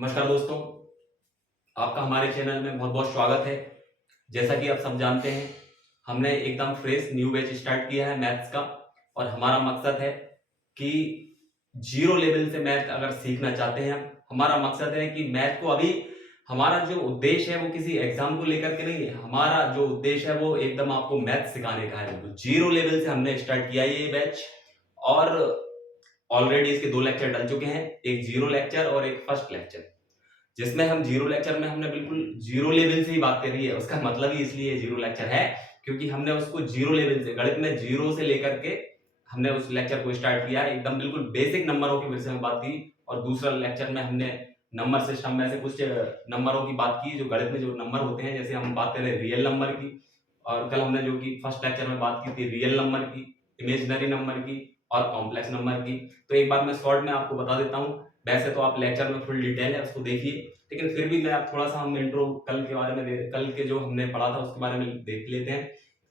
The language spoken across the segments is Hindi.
नमस्कार दोस्तों, आपका हमारे चैनल में बहुत बहुत स्वागत है। जैसा कि आप सब जानते हैं, हमने एकदम फ्रेश न्यू बैच स्टार्ट किया है मैथ्स का और हमारा मकसद है कि जीरो लेवल से मैथ अगर सीखना चाहते हैं हमारा मकसद है कि मैथ को अभी हमारा जो उद्देश्य है वो किसी एग्जाम को लेकर के नहीं है। हमारा जो उद्देश्य है वो एकदम आपको मैथ सिखाने का है। तो जीरो लेवल से हमने स्टार्ट किया ये बैच और ऑलरेडी इसके 2 लेक्चर डल चुके हैं, एक जीरो लेक्चर और एक फर्स्ट लेक्चर, जिसमें हम जीरो लेक्चर में हमने बिल्कुल जीरो लेवल से ही बात करी है। उसका मतलब ही इसलिए जीरो लेक्चर है क्योंकि हमने उसको जीरो लेवल से, गणित में जीरो से लेकर के हमने उस लेक्चर को स्टार्ट किया है। एकदम बिल्कुल बेसिक नंबरों के विषय में बात की और दूसरा लेक्चर में हमने नंबर सिस्टम में से कुछ नंबरों की बात की, जो गणित में जो नंबर होते हैं। जैसे हम बात करें रियल नंबर की, और कल हमने जो कि फर्स्ट लेक्चर में बात की थी रियल नंबर की, इमेजिनरी नंबर की और कॉम्प्लेक्स नंबर की। तो एक बार मैं शॉर्ट में आपको बता देता हूँ। वैसे तो आप लेक्चर में फुल डिटेल है उसको देखिए, लेकिन फिर भी मैं आप थोड़ा सा हम इंट्रो कल के बारे में, कल के जो हमने पढ़ा था उसके बारे में देख लेते हैं।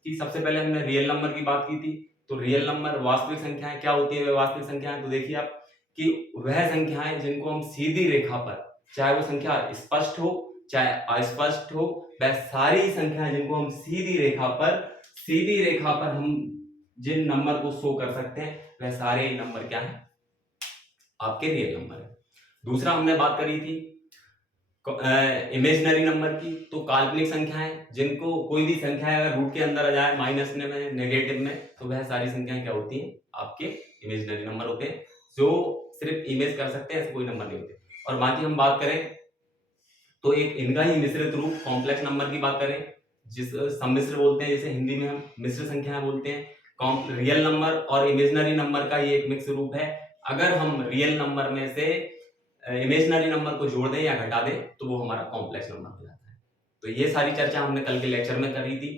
कि सबसे पहले हमने रियल नंबर की बात की थी। तो रियल नंबर वास्तविक संख्याएं क्या होती है, वे वास्तविक संख्याएं। तो देखिए आप कि वह संख्याएं जिनको हम सीधी रेखा पर, चाहे वो संख्या स्पष्ट हो चाहे अस्पष्ट हो, वह सारी संख्याएं जिनको हम सीधी रेखा पर हम जिन नंबर को शो कर सकते हैं वह सारे नंबर क्या है, आपके रियल नंबर है। दूसरा हमने बात करी थी इमेजिनरी नंबर की। तो काल्पनिक संख्याएं जिनको कोई भी संख्या अगर रूट के अंदर आ जाए, माइनस में, नेगेटिव में, तो वह सारी संख्याएं क्या होती हैं, आपके इमेजिनरी नंबर होते हैं, जो सिर्फ इमेज कर सकते हैं, ऐसे कोई नंबर नहीं होते। और बाकी हम बात करें तो एक इनका ही मिश्रित रूप कॉम्प्लेक्स नंबर की बात करें, जिस सम्मिश्र बोलते हैं, जैसे हिंदी में हम मिश्र संख्याएं बोलते हैं। रियल नंबर और इमेजिनरी नंबर का ये एक मिक्स रूप है। अगर हम रियल नंबर में से इमेजिनरी नंबर को जोड़ दें या घटा दें तो वो हमारा कॉम्प्लेक्स नंबर हो जाता है। तो ये सारी चर्चा हमने कल के लेक्चर में करी थी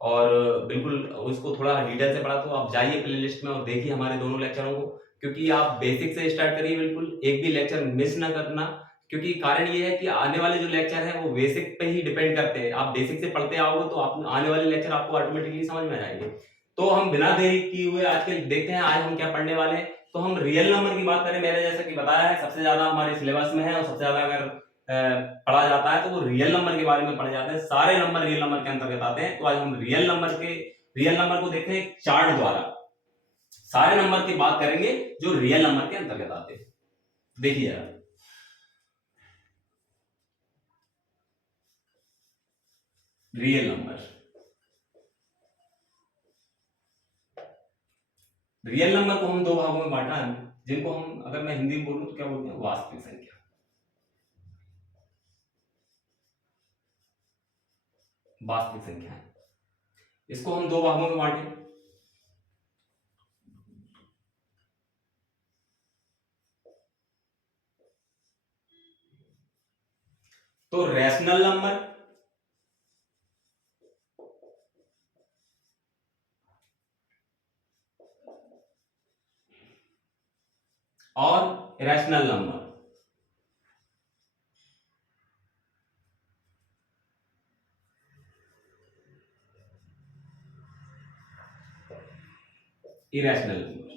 और बिल्कुल उसको थोड़ा डिटेल से पढ़ा। तो आप जाइए प्लेलिस्ट में और देखिए हमारे दोनों लेक्चरों को, क्योंकि आप बेसिक से स्टार्ट करिए, बिल्कुल एक भी लेक्चर मिस ना करना। क्योंकि कारण ये है कि आने वाले जो लेक्चर है वो बेसिक पे ही डिपेंड करते हैं। आप बेसिक से पढ़ते आओगे तो आप आने वाले लेक्चर आपको ऑटोमेटिकली समझ में आ जाएंगे। तो हम बिना देरी किए हुए आज के देखते हैं आज हम क्या पढ़ने वाले हैं। तो हम रियल नंबर की बात करें, मैंने जैसा कि बताया है सबसे ज्यादा हमारे सिलेबस में है और सबसे ज्यादा अगर पढ़ा जाता है तो वो रियल नंबर के बारे में पढ़े जाते हैं। सारे नंबर रियल नंबर के अंतर्गत आते हैं। तो आज हम रियल नंबर को देखते हैं चार्ट द्वारा। सारे नंबर की बात करेंगे जो रियल नंबर के अंतर्गत आते हैं। देखिए यार, रियल नंबर को हम दो भागों में बांटा है, जिनको हम, अगर मैं हिंदी में बोलूं तो क्या बोलते हैं, वास्तविक संख्या। वास्तविक संख्या है, इसको हम दो भागों में बांटे। तो रैशनल नंबर और irrational number. Irrational number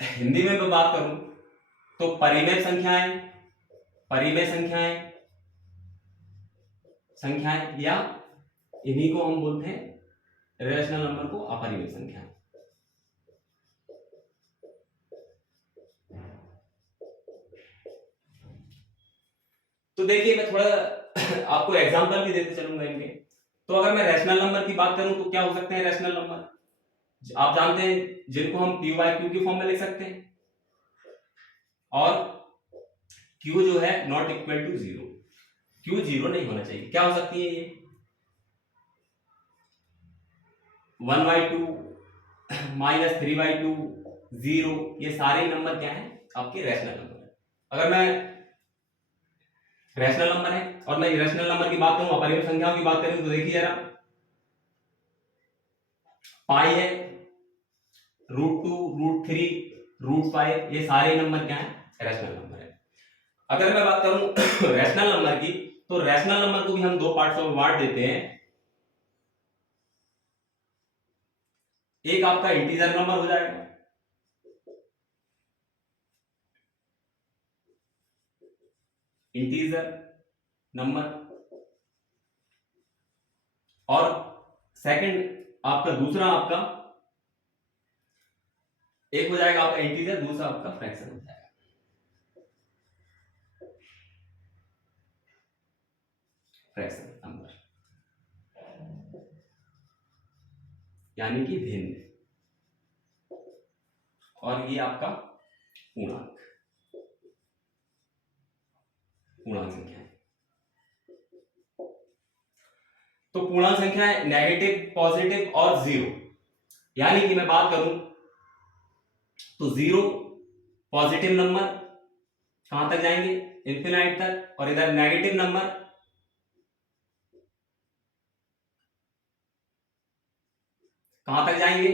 Hindi में मैं बात करूं तो परिमेय संख्याएं, परिमेय संख्याएं संख्याएं या इन्हीं को हम बोलते हैं इरेशनल नंबर को अपरिमेय संख्याएं। तो देखिए मैं थोड़ा आपको एग्जांपल भी देते चलूंगा इनके। तो अगर मैं रैशनल नंबर की बात करूं तो क्या हो सकते हैं रैशनल नंबर, आप जानते हैं जिनको हम पी बाई क्यू की फॉर्म में लिख सकते हैं, और क्यू जो है not equal to zero, Q zero नहीं होना चाहिए। क्या हो सकती है ये 1/2, -3/2, 0, ये सारे नंबर क्या है आपके रैशनल नंबर है। अगर मैं रैशनल नंबर है और मैं इरेशनल नंबर की बात करूं, अपरिमेय संख्याओं की बात करूं, तो देखिए जरा पाई है, √2, √3, √5, ये सारे नंबर क्या है रैशनल नंबर है। अगर मैं बात करूं रैशनल नंबर की, तो रैशनल नंबर को भी हम दो पार्ट्स में बांट देते हैं। एक आपका इंटीजर नंबर हो जाएगा इंटीजर नंबर, और सेकंड आपका दूसरा आपका एक हो जाएगा आपका इंटीजर, दूसरा आपका फ्रैक्शन हो जाएगा। फ्रैक्शन नंबर यानी कि भिन्न, और ये आपका पूर्णांक संख्या है। तो पूर्णांक संख्या है नेगेटिव, पॉजिटिव और जीरो। यानी कि मैं बात करूं तो जीरो पॉजिटिव नंबर कहां तक जाएंगे, इंफिनाइट तक, और इधर नेगेटिव नंबर कहां तक जाएंगे,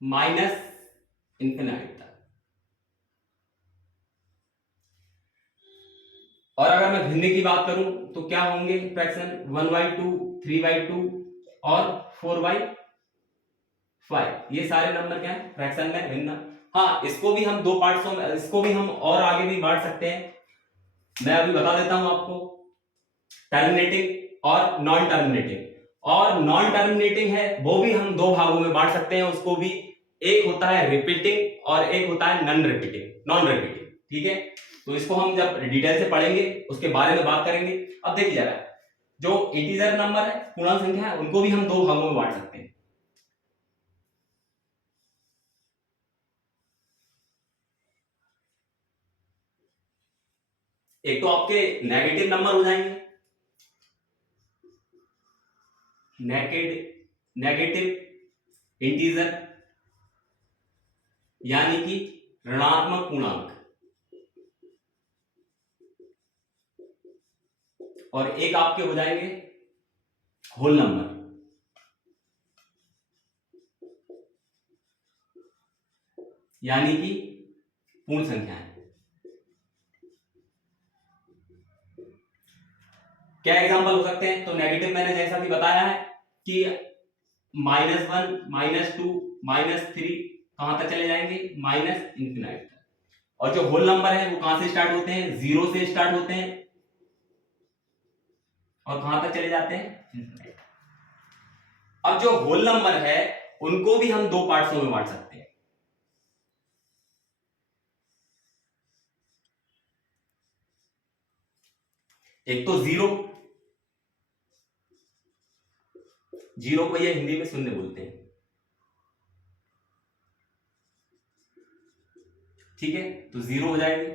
माइनस इंफिनाइट तक। और अगर मैं भिन्न की बात करूं तो क्या होंगे फ्रैक्शन, 1/2, 3/2 और 4/5। ये सारे नंबर क्या है फ्रैक्शन में भिन्न। हाँ, इसको भी हम दो पार्ट्सों में, इसको भी हम और आगे भी बांट सकते हैं। मैं अभी बता देता हूं आपको, टर्मिनेटिंग और नॉन टर्मिनेटिंग। और नॉन टर्मिनेटिंग है वो भी हम दो भागों में बांट सकते हैं, उसको भी। एक होता है रिपीटिंग और एक होता है नॉन रिपीटिंग। ठीक है, तो इसको हम जब डिटेल से पढ़ेंगे उसके बारे में बात करेंगे। अब देखिए जरा, जो इंटीजर नंबर है, पूर्णांक संख्या है, उनको भी हम दो भागों में बांट सकते हैं। एक तो आपके नेगेटिव नंबर हो जाएंगे, नेगेटिव इंटीजर यानी कि ऋणात्मक पूर्णांक, और एक आपके हो जाएंगे होल नंबर यानी कि पूर्ण संख्याएं। क्या एग्जांपल हो सकते हैं, तो नेगेटिव मैंने जैसा कि बताया है कि -1, -2, -3 कहां तक चले जाएंगे, माइनस इंफिनाइट तक। और जो होल नंबर है वो कहां से स्टार्ट होते हैं, 0 से स्टार्ट होते हैं और कहां तक चले जाते हैं, इंफिनाइट। अब जो होल नंबर है उनको भी हम दो पार्ट्सों में बांट सकते हैं। एक तो जीरो को ये हिंदी में शून्य बोलते हैं। ठीक है, तो जीरो हो जाएंगे,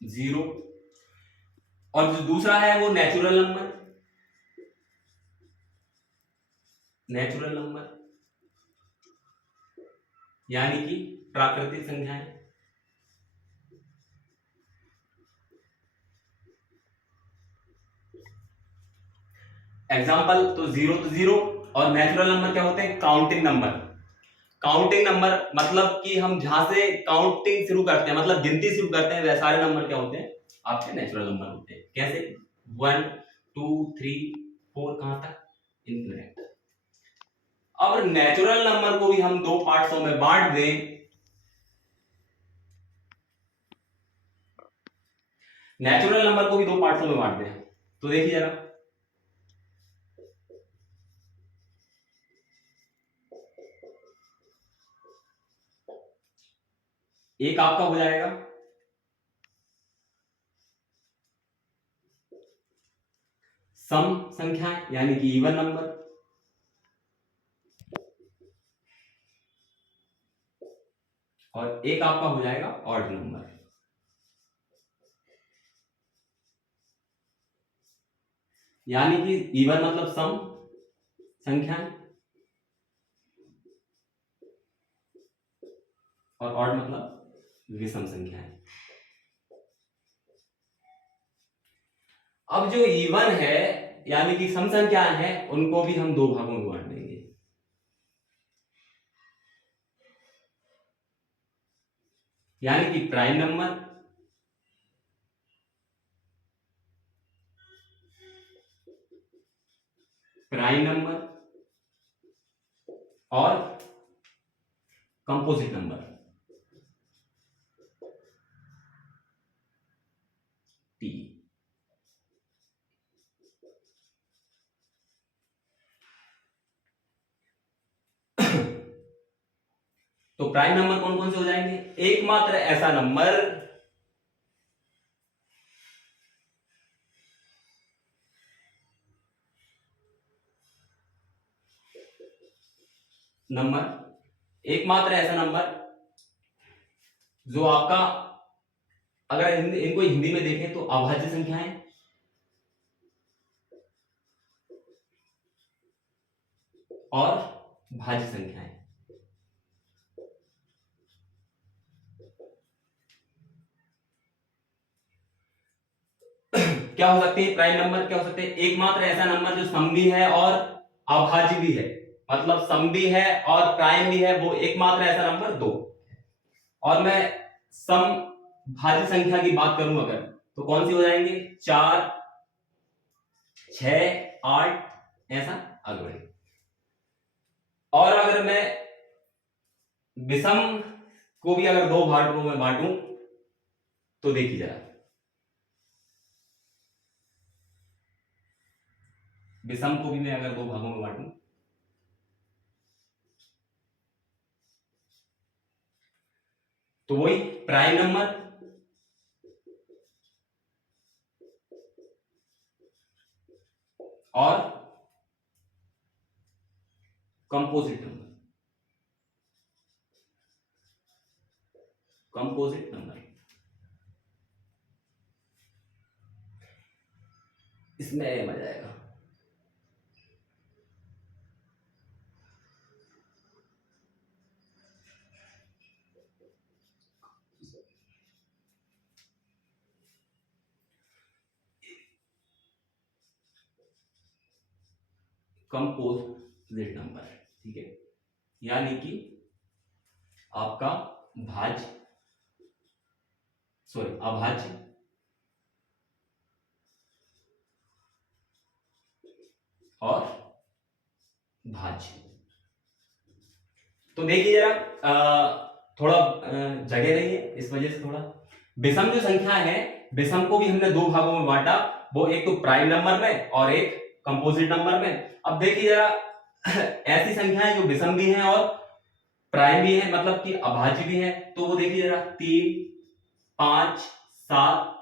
जीरो। और जो दूसरा है वो नेचुरल नंबर यानी कि प्राकृतिक संख्याएं। एग्जाम्पल, तो जीरो और नेचुरल नंबर क्या होते हैं, काउंटिंग नंबर मतलब कि हम जहां से काउंटिंग शुरू करते हैं, मतलब गिनती शुरू करते हैं, वह सारे नंबर क्या होते हैं, आपके नेचुरल नंबर होते हैं। कैसे, 1, 2, 3, 4 कहां तक, इनफिनिट। अब नेचुरल नंबर को भी हम दो पार्ट्सों में बांट दें, नेचुरल नंबर को भी दो पार्ट्सों में बांट दें, तो देखिए जरा, एक आपका हो जाएगा सम संख्या यानी कि इवन नंबर, और एक आपका हो जाएगा ऑड नंबर यानी कि इवन मतलब सम संख्या और ऑड मतलब विषम संख्या है। अब जो इवन है यानी कि सम संख्या है, उनको भी हम दो भागों में बांट देंगे। यानी कि प्राइम नंबर और कंपोजिट नंबर। तो प्राइम नंबर कौन कौन से हो जाएंगे? एकमात्र ऐसा नंबर एकमात्र ऐसा नंबर जो आपका, अगर इनको हिंदी में देखें तो अभाज्य संख्याएं और भाज्य संख्याएं। क्या हो सकते हैं प्राइम नंबर? क्या हो सकते हैं? एकमात्र ऐसा नंबर जो सम भी है और अभाज्य भी है, मतलब सम भी है और प्राइम भी है, वो एकमात्र ऐसा नंबर दो। और मैं सम भाज्य संख्या की बात करूं अगर, तो कौन सी हो जाएंगे? 4, 6, 8, ऐसा आगे बढ़े। और अगर मैं विषम को भी अगर दो भागों में बांटूं तो देखिए जरा, विषम को भी मैं अगर दो भागों में बांटूं तो वही प्राइम नंबर और कंपोजिट नंबर। इसमें मजा आएगा। कंपोजिट नंबर, ठीक है, यानी कि आपका अभाज्य और भाज्य। तो देखिए जरा, थोड़ा जगह नहीं है इस वजह से थोड़ा। विषम जो संख्या है, विषम को भी हमने दो भागों में बांटा, वो एक तो प्राइम नंबर में और एक कंपोजिट नंबर में। अब देखिए जरा, ऐसी संख्याएं जो विषम भी हैं और प्राइम भी है, मतलब कि अभाज्य भी है, तो वो देखिए जरा 3, 5, 7,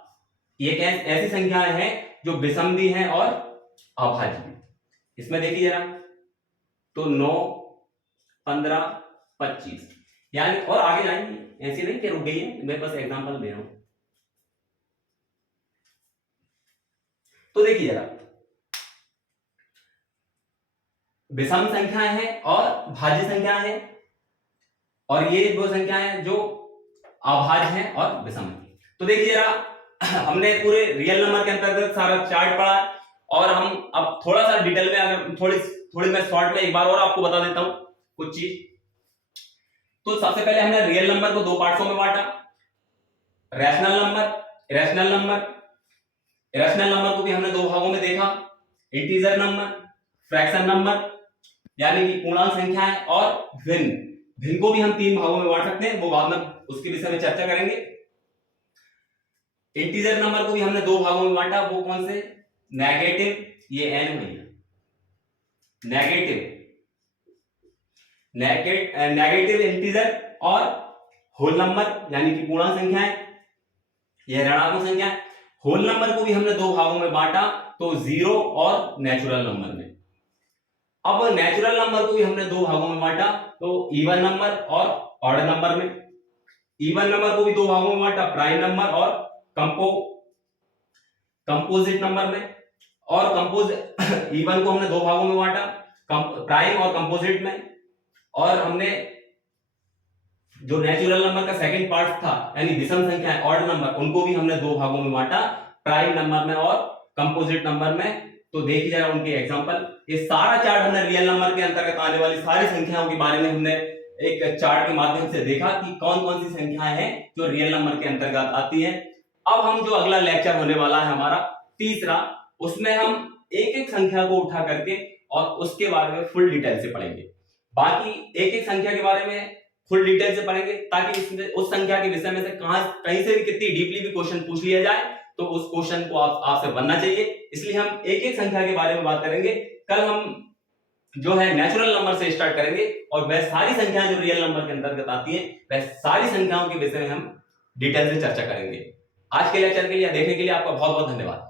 ये ऐसी संख्याएं हैं जो विषम भी हैं और अभाज्य भी। इसमें देखिए जरा, तो 9, 15, 25, यानी और आगे जाएंगे, ऐसी नहीं कि रुक गई है, मैं बस एग्जांपल दे रहा हूं। तो देखिए जरा, विषम संख्याएं हैं और भाज्य संख्याएं हैं, और ये दो संख्याएं जो अभाज्य हैं और विषम हैं। तो देखिए जरा, हमने पूरे रियल नंबर के अंतर्गत सारा चार्ट पढ़ा, और हम अब थोड़ा सा डिटेल में, अगर थोड़ी मैं शॉर्ट में एक बार और आपको बता देता हूं कुछ चीज। तो सबसे पहले हमने रियल नंबर को दो पार्ट्सों में बांटा, rational number, irrational number. Irrational number को भी हमने दो भागों में देखा, इंटीजर नंबर, फ्रैक्शन नंबर, यानी कि पूर्णांक संख्याएं, और भिन्न को भी हम तीन भागों में बांट सकते हैं, वो बाद में उसके विषय में चर्चा करेंगे। इंटीजर नंबर को भी हमने दो भागों में बांटा, वो कौन से? नेगेटिव, ये एन भैया, नेगेटिव इंटीजर, और होल नंबर यानी कि पूर्णांक संख्याएं, यह ऋणात्मक संख्याएं। होल नंबर को भी हमने दो भागों में बांटा, तो जीरो और नेचुरल नंबर में। अब नेचुरल नंबर को भी हमने दो भागों में बांटा, तो इवन नंबर और ऑड नंबर में। इवन नंबर को भी दो भागों में बांटा, प्राइम नंबर और कंपोजिट नंबर में। और इवन को हमने दो भागों में बांटा, प्राइम और कंपोजिट में। और हमने जो नेचुरल नंबर का सेकंड पार्ट था, यानी विषम संख्या ऑड नंबर, उनको भी हमने दो भागों में बांटा, प्राइम नंबर में और कंपोजिट नंबर में। तो देखिए जरा उनके एग्जांपल। ये सारा चार्ट हमने रियल नंबर के अंतर्गत आने वाली सारी संख्याओं के बारे में हमने एक चार्ट के माध्यम से देखा कि कौन कौन सी संख्याएं हैं जो रियल नंबर के अंतर्गत आती है। अब हम जो अगला लेक्चर होने वाला है हमारा तीसरा, उसमें हम एक एक संख्या को उठा करके और उसके बारे में फुल डिटेल से पढ़ेंगे। बाकी एक एक संख्या के बारे में फुल डिटेल से पढ़ेंगे, ताकि इसमें उस संख्या के विषय में से कहीं से भी कितनी डीपली भी क्वेश्चन पूछ लिया जाए तो उस क्वेश्चन को आपसे बनना चाहिए। इसलिए हम एक एक संख्या के बारे में बात करेंगे। कल हम जो है नेचुरल नंबर से स्टार्ट करेंगे और वह सारी संख्याएं जो रियल नंबर के अंतर्गत आती हैं वह सारी संख्याओं के विषय में हम डिटेल से चर्चा करेंगे। आज के लेक्चर के लिए देखने के लिए आपका बहुत बहुत धन्यवाद।